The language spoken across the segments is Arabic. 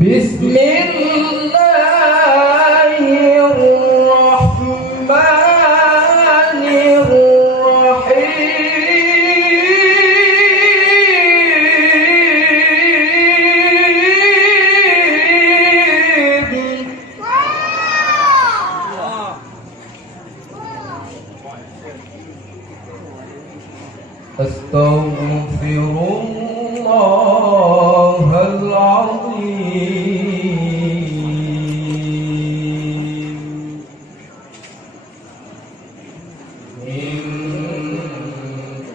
بسم الله الرحمن الرحيم أستغفر الله العظيم من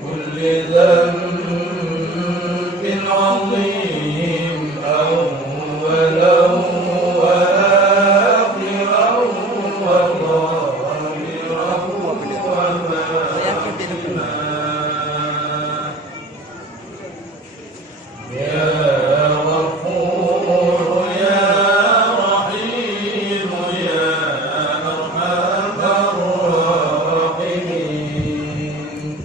كل ذنب عظيم أولا وآخرا وظاهرا وباطنا يا غفور يا رحيم يا أرحم الراحمين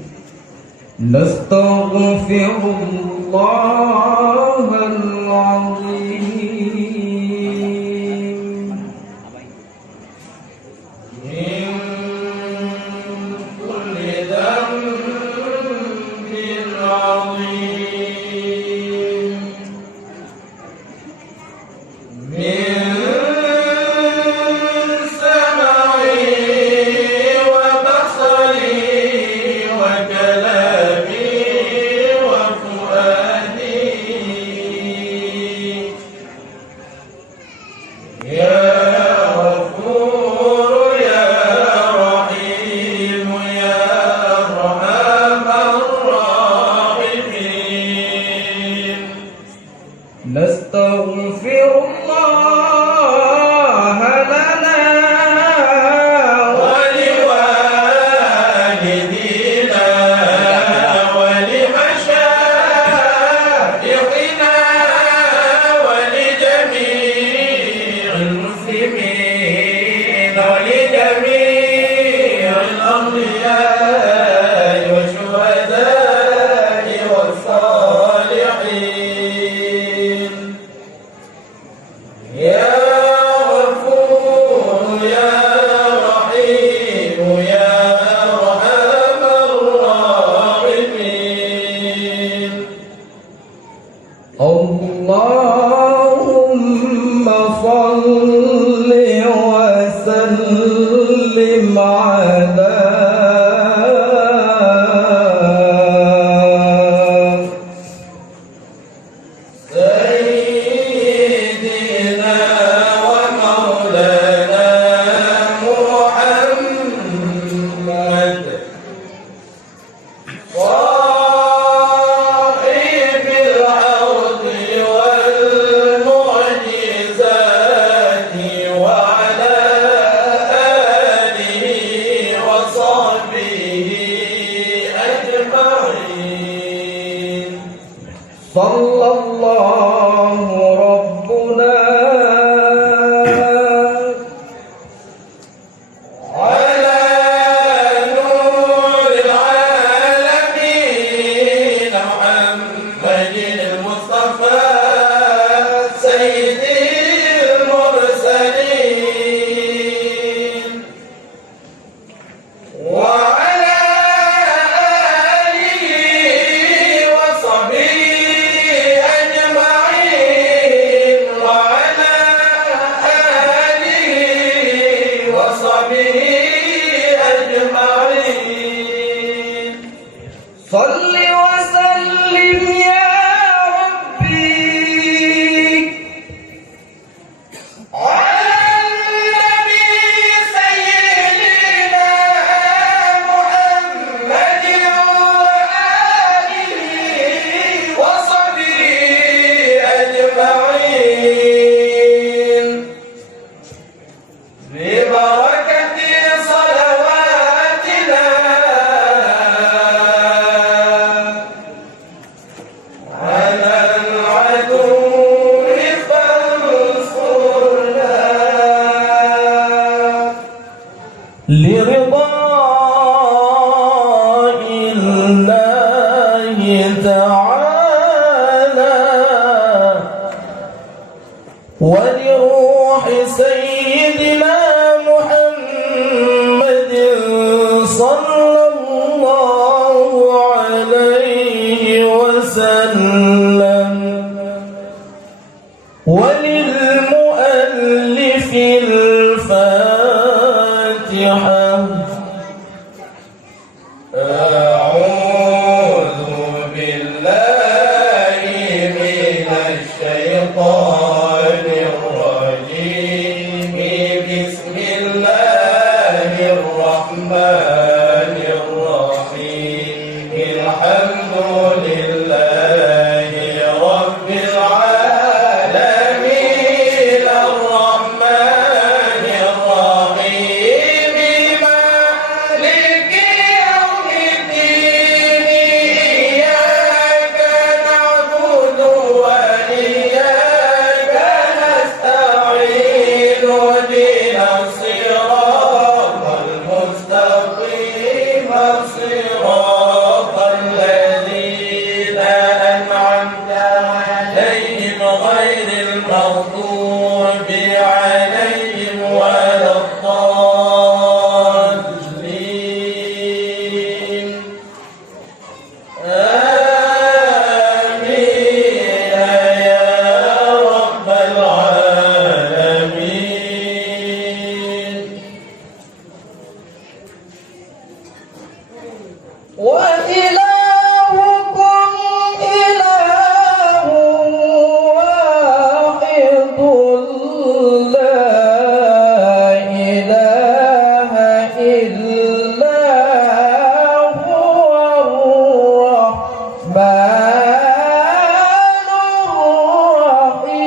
نستغفر الله العظيم من كل ذنب عظيم من سمعي وبصري وكلامي وفؤادي يا غفور يا رحيم يا أرحم الراحمين نستغفر الله لنا ولوالدينا ولمشايخنا ولجميع المسلمين ولجميع الأنبياء والشهداء والصالحين يا غفور يا رحيم يا أرحم الراحمين اللهم صل وسلم على سيدنا ومولانا محمد صاحب العرض والمعجزات وعلى آله وصحبه أجمعين صلى الله ربنا على نور العالمين محمد المصطفى سيد المرسلين وعلى آله وصحبه أجمعين وعلى آله وصحبه أجمعين صل وسلم يا ربي على النبي سيدنا محمد وآله وصحبه أجمعين ببركة صلواتنا على العدو فانصرنا لرضاء الله تعالى ولروح سيدنا محمد صلى الله عليه وسلم وللمؤلف الفاتحة. أعوذ بالله من الشيطان الرجيم. بسم الله الرحمن الرحيم. الحمد لله رب العالمين الرحمن الرحيم مالك يوم الدين. إياك نعبد وإياك نستعين. اهدنا الصراط المستقيم صراط الذين أنعمت عليهم غير المغضوب عليهم ولا الضالين. آمين يا رب العالمين. وإلهكم إله واحد لا إله إلا هو الرحمن الرحيم.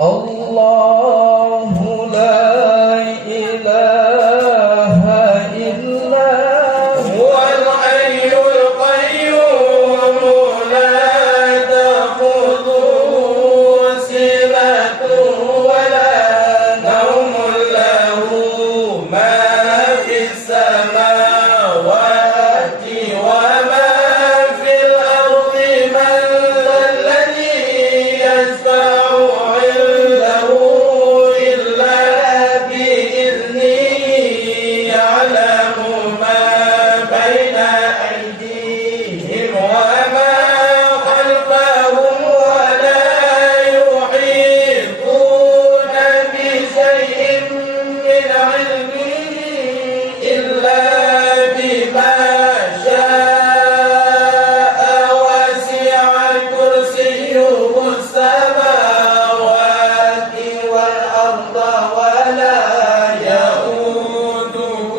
الله لا إله إلا هو الحي القيوم لا تأخذه سنة ولا نوم له ما في السماوات وما في الأرض. من ذا الذي يشفع عنده إلا بإذنه. يعلم ما بين أيديهم وما خلفهم ولا يحيطون بشيء من علمه إلا بما شاء. وسع كرسيه السماوات والأرض ولا يئوده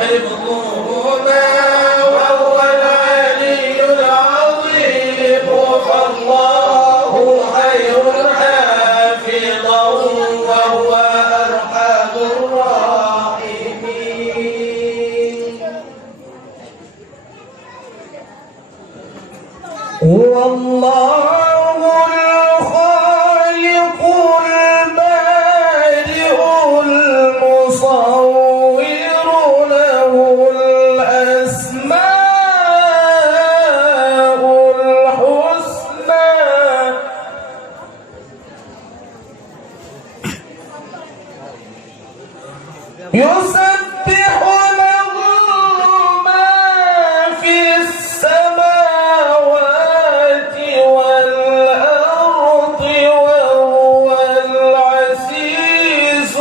حفظهما وهو العلي العظيم. فالله خير حافظا وهو أرحم الراحمين. هو الله الخالق البارئ المصور. له الأسماء الحسنى. يسبح له ما في السماوات والأرض وهو العزيز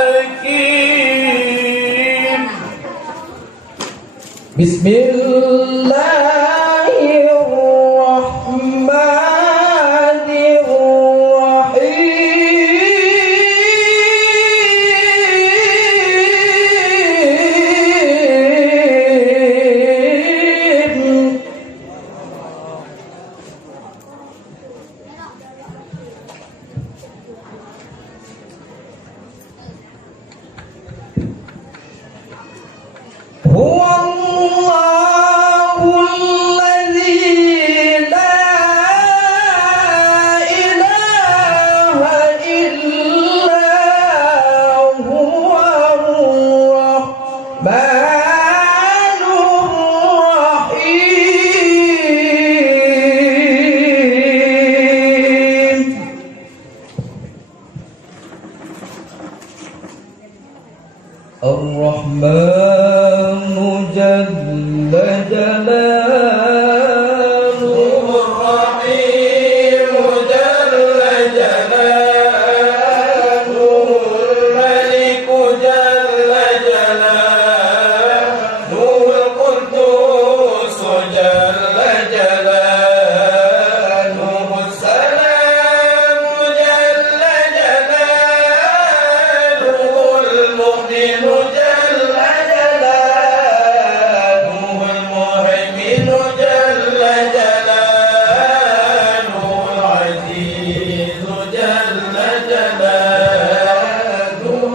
الحكيم. بسم الله الرحمن الرحيم. هو الله الرحمن جل جلاله الرحيم جل جلاله الملك جل جلاله القدوس جل جلاله السلام جل جلاله المؤمن جل جلاله المهيمن جل جلاله العزيز جل جلاله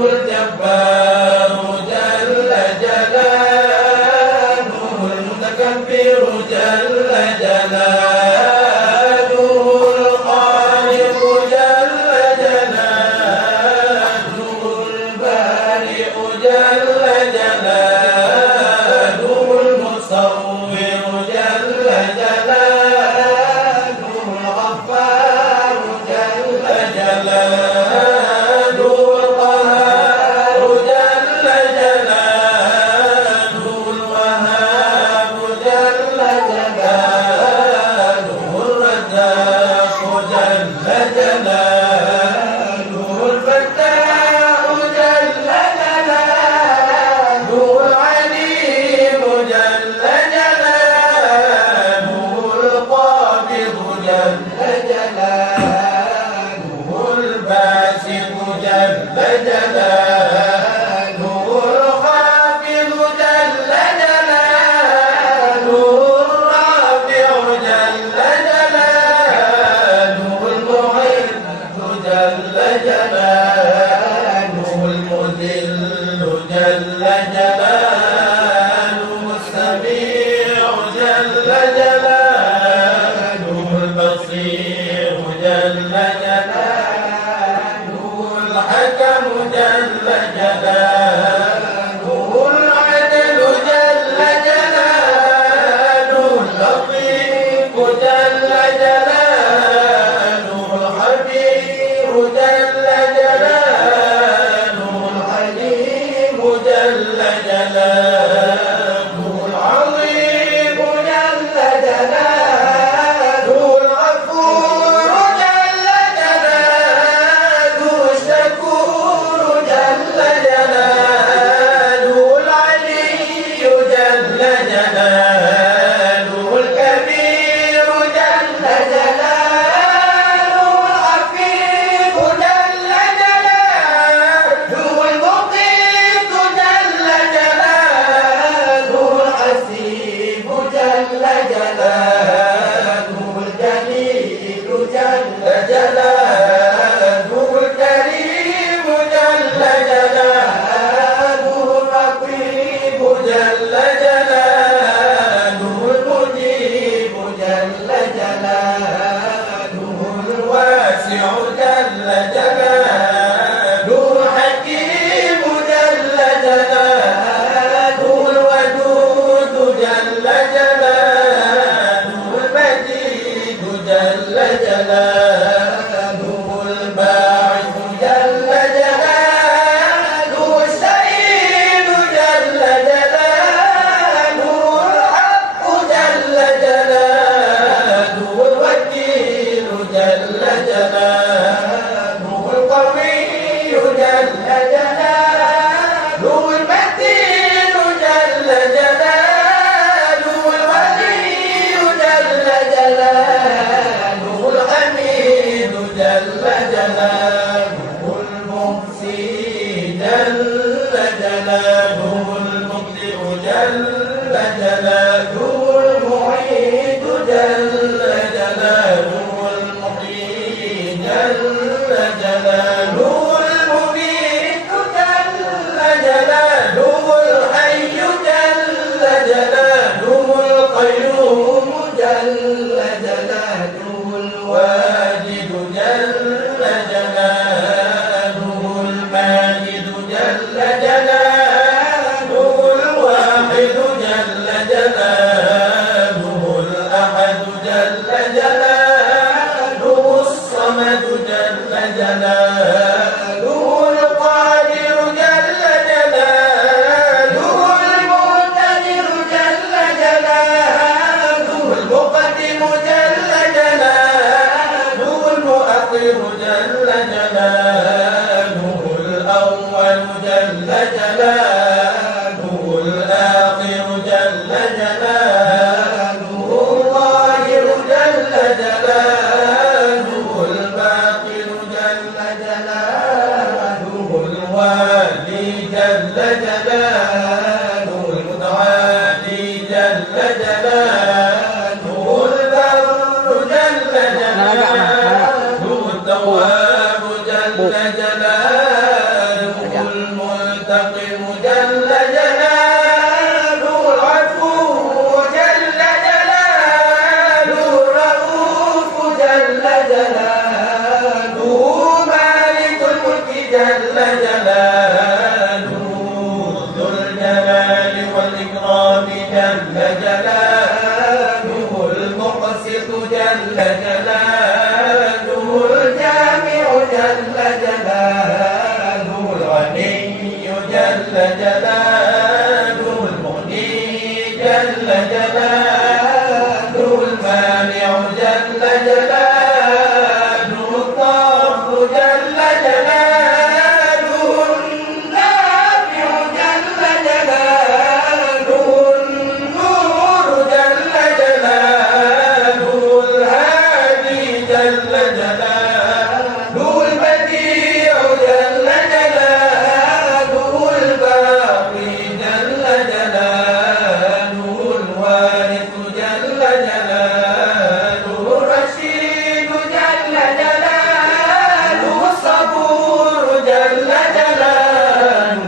الجبار جل جلاله المتكبر جل جلاله الخالق جل جلاله البارئ جل جلاله المصور جل جلاله الغفار جل جلاله القهار جل جلاله الوهاب جل جلاله الرزاق جل جلاله الفتاح جل جلاله العليم جل جلاله القابض جل جلاله الباسط جل جلاله الخافض جل جلاله الرافع جل جلاله المعز جل جلاله المذل جل جلاله السميع جل جلاله البصير جل جلاله الحكم جل جلاله العدل جل جلاله اللطيف جل جلاله الخبير جل جلاله الحليم جل جلاله العظيم جل جلاله الغفور جل جلاله الشكور جل جلاله العلي جل جلاله الكبير جل جلاله العفيف جل جلاله المقيت جل جلاله الحسيب جل جلاله الجليل جل جلاله الكريم جل جلاله الرقيب جل جلاله المجيب جل جلاله الواسع جل جلاله الحكيم جل جلاله الودود جل جلاله المجيد جل جلاله الباعث جل جلاله السيد جل جلاله الحق جل جلاله الوكيل جل جلاله القوي جل جلاله المتين جل جلاله الولي جل جلاله الحميد جل جلاله المحصي جل جلاله المبدئ جل جلاله المعيد جل جلاله المحيي جل جلاله المميت الوالي جل جلاله المتعالي جل جلاله البر جل جلاله التواب جل جلاله المنتقم جل جلاله العفو جل جلاله الرؤوف جل جلاله مالك الملك جل جلاله ذو الجلال والإكرام جل جلاله المقسط جل جلاله الجامع جل جلاله الغني جل جلاله المغني جل جلاله المانع جل جلاله الضار جل جلاله النافع جل جلاله النور جل جلاله الهادي جل جلاله البديع جل جلاله الباقي جل جلاله الوارث جل جلاله الرشيد جل جلاله الصبور جل جلاله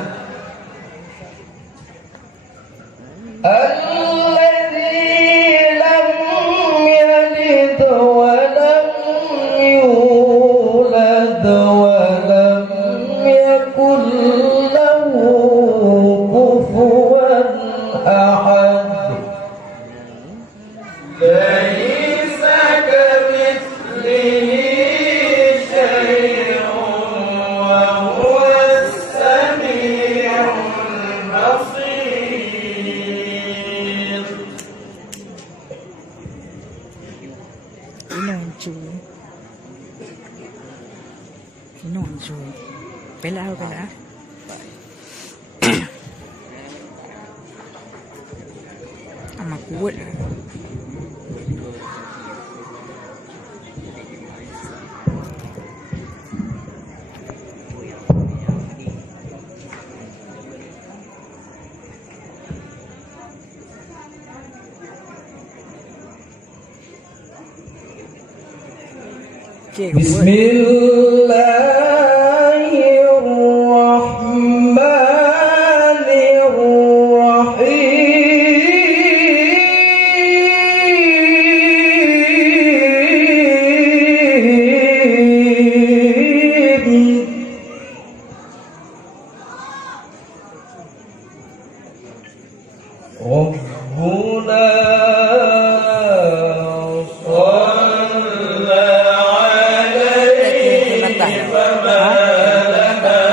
الذي لم يلد ولم يولد ولم يكن له كفوا أحد ليس كمثله شيء وهو السميع البصير. nôn rồi phải lao cái đã mà cuốn بسم الله الرحمن الرحيم ربنا صلى عليه فما لنا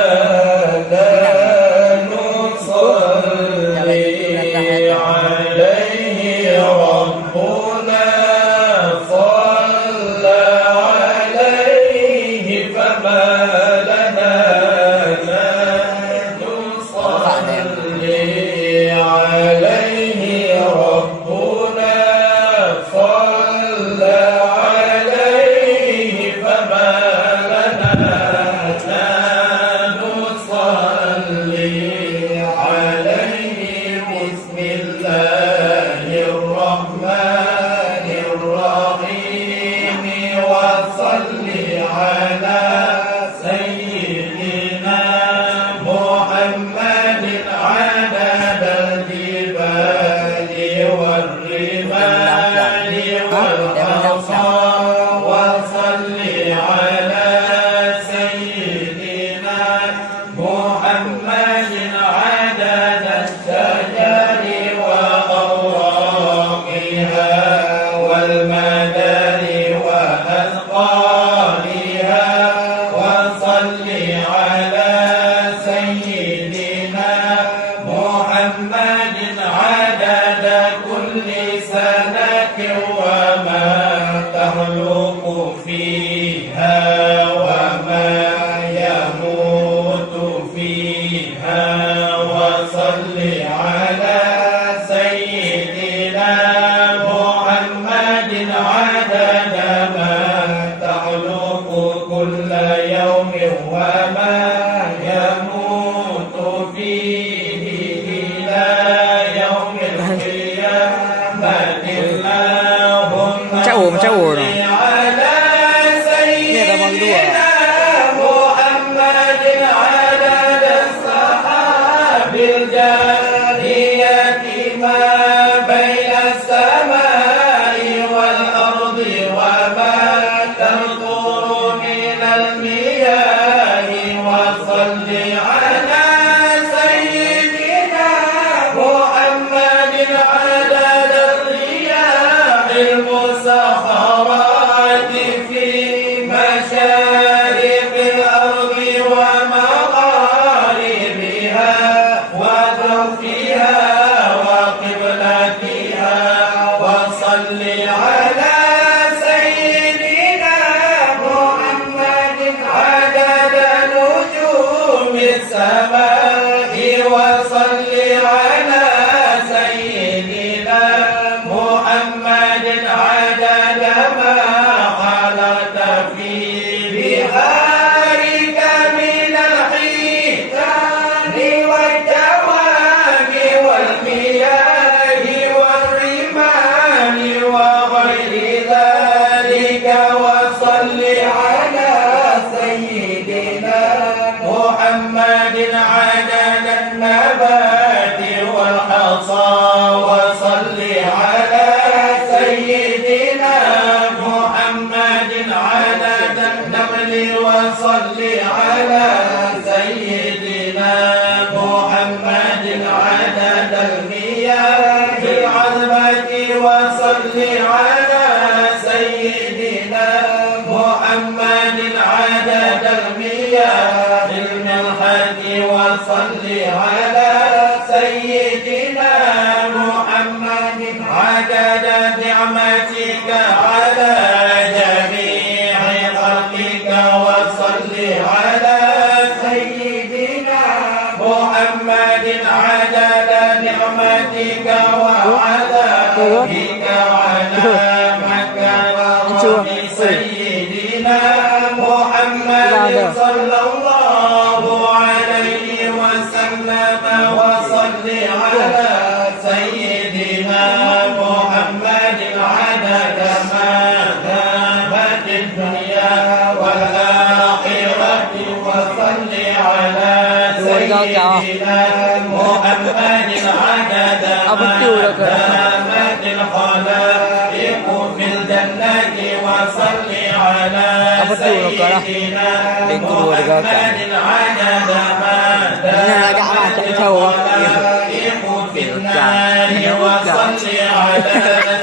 لا نصلي عليه ربنا صلى عليه فما لنا لا نصلي عليه ربنا صلى عليه فما لنا لا نصلي عليه بسم الله الرحمن الرحيم وصل على سيدنا محمد عدد الجبال والرمال والأرصاد وصل على سيدنا محمد عدد الشجر وأوراقها والمدار وأثقالها وصل على سيدنا محمد عدد كل سنة وما تخلق فيها وما يموت فيها وصل على سيدنا محمد عدد ما تخلق كل يوم وما يموت السماء وصل على سيدنا محمد عدد ما خلقت في بحارك من الحيتان والدواب والمياه والرمال وغير ذلك وصل على سيدنا محمد عدد النبات والحصى وصل على سيدنا محمد عدد النمل وصل على سيدنا محمد عدد المياه العذبة وصل على سيدنا محمد عدد المياه الملحة وصل على سيدنا محمد عدد نعمتك على جميع خلقك وصل على سيدنا محمد عدد نعمتك وعذابك على مكة سيدنا محمد صلى الله عليه وسلم وصل على سيدنا محمد عدد ما دامت الدنيا والآخرة وصل على سيدنا محمد عدد ما دامت الخلائق في الجنة وصل على سيدنا محمد عدد ما دامت الخلائق في النار وصل على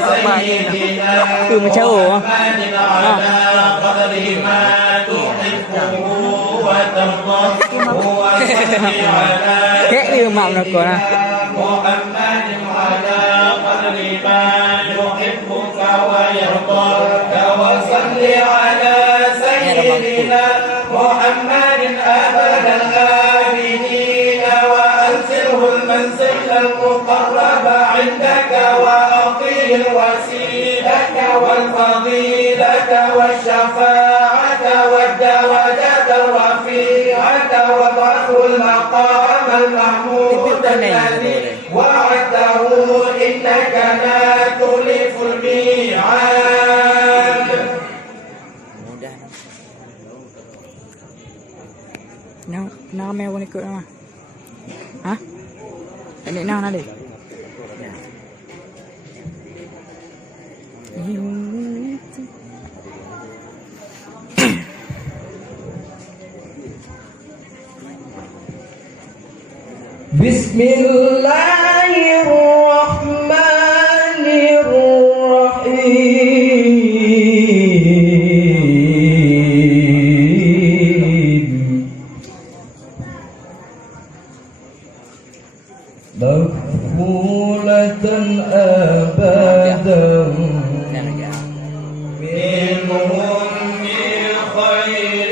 سيدنا محمد على قدر ما تحبه وترضى وصل على سيدنا محمد على قدر ما يحبك ويرضاك وصل على سيدنا محمد أبد الآبدين وأنزله المنزل المقرب عندك وأعطيه الوسيلة والفضيلة والشفاعة والدرجة الرفيعة وابعثه المقام المحمود الذي وعدته إنك لا تخلف الميعاد. Nào mèo này cỡ mà hả cái này nào nó đi مغفولة أبدا منهم بخير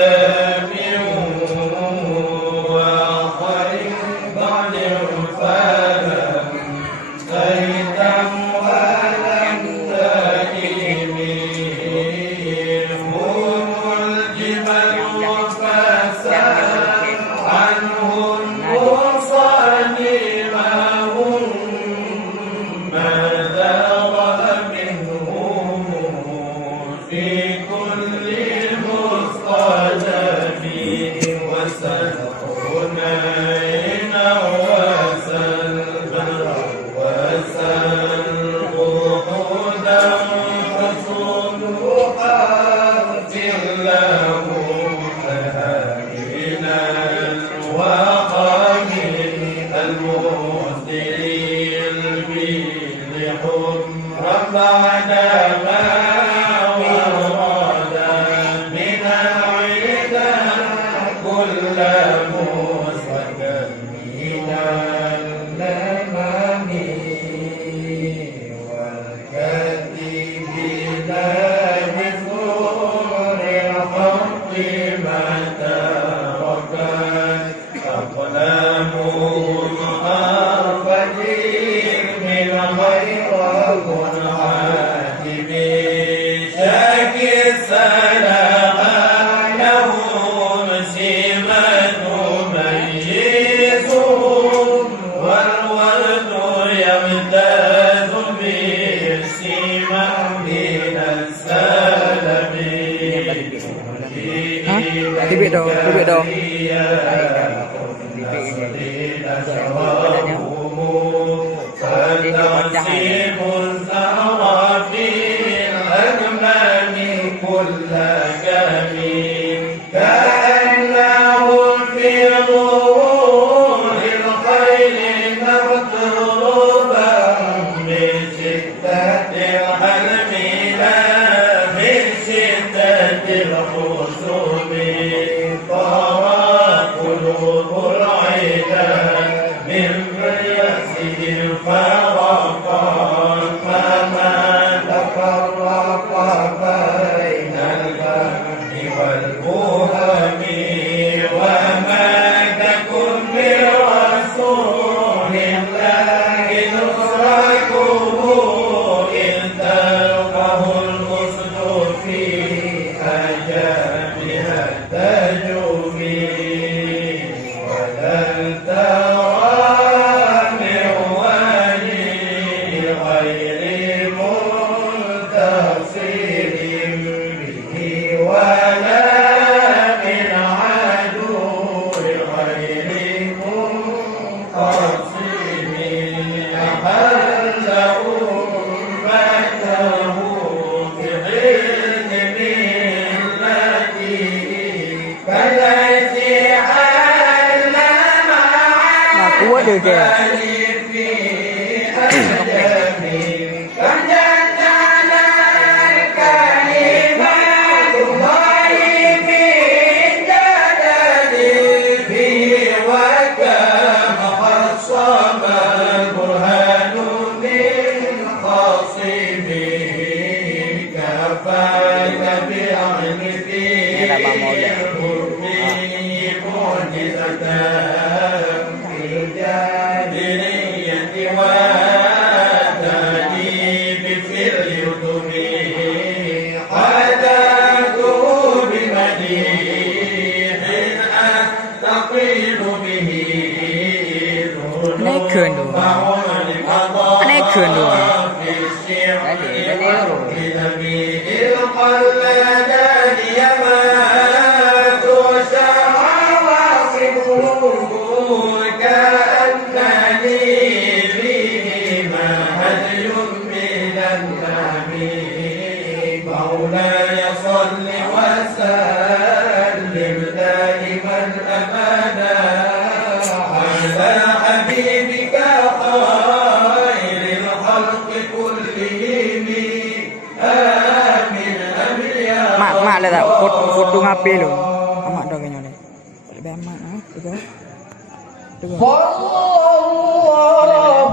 آمن وخير بعد فلا كيدم ولم تجمين هم الجبل فسال عنهم مصادمهم ماذا منهم في كل مصطلب وسلحنين وسلحودا فصلحات لهم أهالينا وقامل المهدرين بالحب بعد ما ورد من العدا كل مسود من الأمام والكاتبين بثور الحق ما ترك Alo. فتنصيب الثرى في الأكمام كل جميل كأنهم في ظهور الخيل مغتربا من شدة الحلم لا من شدة الحسوم طرى قلوب العدا من رأسهم فرقا فما تفرق بين الفهم والوهم وما تكن برسول الله نصرته إن تلقه الأسد في أجابها التجوم ولن ترى من ولي غير منتصر به ولا من عدو غير منقسم أحل أمته بغير ملته كالتي حل Nah, kuat dia ke? في أدب فجدنا كلمات الله في جدل فيه وكم خصم البرهان من خصمه كفاك بعلم فيه معجزة في الجابرية والتأديب في اليتم حداته بمديح أستقيل به Naik keren tu. Naik keren tu. في الشعر لنبي القلدان يمات شرع واصفه كأنني فيهما هدي من النبي مولاي صل وسلم دائما أبدا على حبيبك خير الخلق كلهم آمين آمين يا Mak lah tak foto ngapi lu. Amak dah kena ni. Lebih amat ah. Tiga. الله